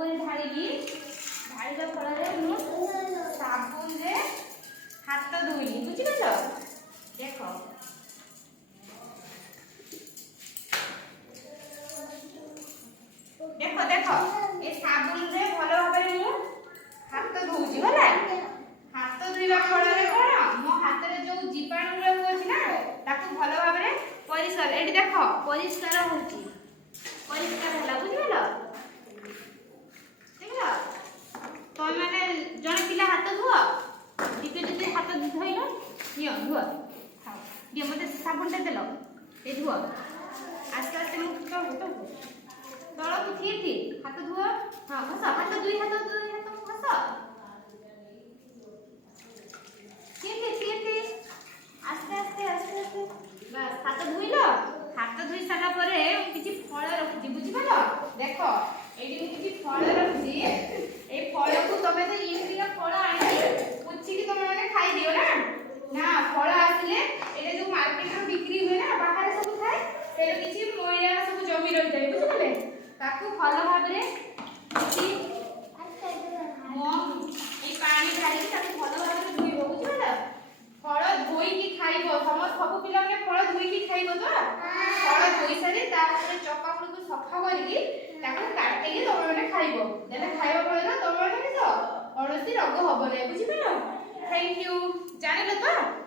କରି ଢାଳିବି। ଢାଳିବା ଫଳରେ ମୁଁ ସାବୁନରେ ହାତ ଧୋଇଲି। ବୁଝିପାରିଲ? ଦେଖ ଦେଖ ଦେଖ ଏ ସାବୁନରେ ଭଲ ଭାବରେ ମୁଁ ହାତ ଧୋଉଛି। ହେଲା, ହାତ ଧୋଇବା ଫଳରେ କଣ ମୋ ହାତରେ ଯୋଉ ଜୀବାଣୁ ଗୁଡାକ ଅଛି ନା ତାକୁ ଭଲ ଭାବରେ ପରିଷ୍କାର, ଏଠି ଦେଖ ପରିଷ୍କାର ହଉଛି, ପରିଷ୍କାର ହେଲା। ବୁଝିପାରିଲ? ଦେଖିଲ? ତମେ ମାନେ ଜଣେ ପିଲା ହାତ ଧୁଅ, ଟିକେ ଯଦି ହାତ ଧୋଇଲ ନିଅ ଧୁଅ, ଖାଅ ଦିଅ ମତେ ସାବୁନଟା ଦେଲ, ଏ ଧୁଅ ଆସ୍ତେ ଆସ୍ତେ ମୁଁ ତଳକୁ ଠିକ ଠିକ ହାତ ଧୁଅ। ହଁ ଘଷ, ହାତ ଦୁଇ ହାତ ଘଷ, ଠିକ ଠିକ ଆସ୍ତେ ଆସ୍ତେ ଆସ୍ତେ ଆସ୍ତେ। ବାସ୍ ହାତ ଧୋଇଲ। ହାତ ଧୋଇ ସାରିଲା ପରେ କିଛି ଫଳ ରଖୁଛି। ବୁଝିପାରିଲ? ଦେଖ ଏଇଠି ମୁଁ କିଛି ଫଳ ରଖୁଛି। এই ফলକୁ ତମେ ତ ଇଏ ଫଳ ଆଣିକି ପୁଚିକି ତମେ ମାନେ ଖାଇଦିଅ ନା। ନା ଫଳ ଆସିଲେ ଏଇଟା ଯୋଉ ମାର୍କେଟରେ ବିକ୍ରି ହୁଏ ନା ବାହାରେ ସବୁ ଥାଏ, ସେଇଟା କିଛି ମଇଳା ସବୁ ଜମି ରହିଥାଏ। ବୁଝିପାରିଲେ? ତାକୁ ଭଲ ଭାବରେ କିଛି এই ପାଣି ଢାଳିକି ତାକୁ ଭଲ ଭାବରେ ଧୋଇବ। ବୁଝିପାରିଲ? ଫଳ ଧୋଇକି ଖାଇବ। ସବୁ ପିଲାମାନେ ଫଳ ଧୋଇକି ଖାଇବ ତ? ଫଳ ଧୋଇ ସାରି ତା ଉପରେ ଚୋପା ଗୁଡ଼ିକୁ ସଫା କରିକି ତାକୁ କାଟିକି ତମେ ମାନେ ଖାଇବ। ଦେଲେ ଖାଇବା ଫଳରେ ତମେ ମାନେ କୌଣସି ରୋଗ ହବ ନାହିଁ। ବୁଝିପାରିଲ? Thank you. ଜାଣିଲ ତ?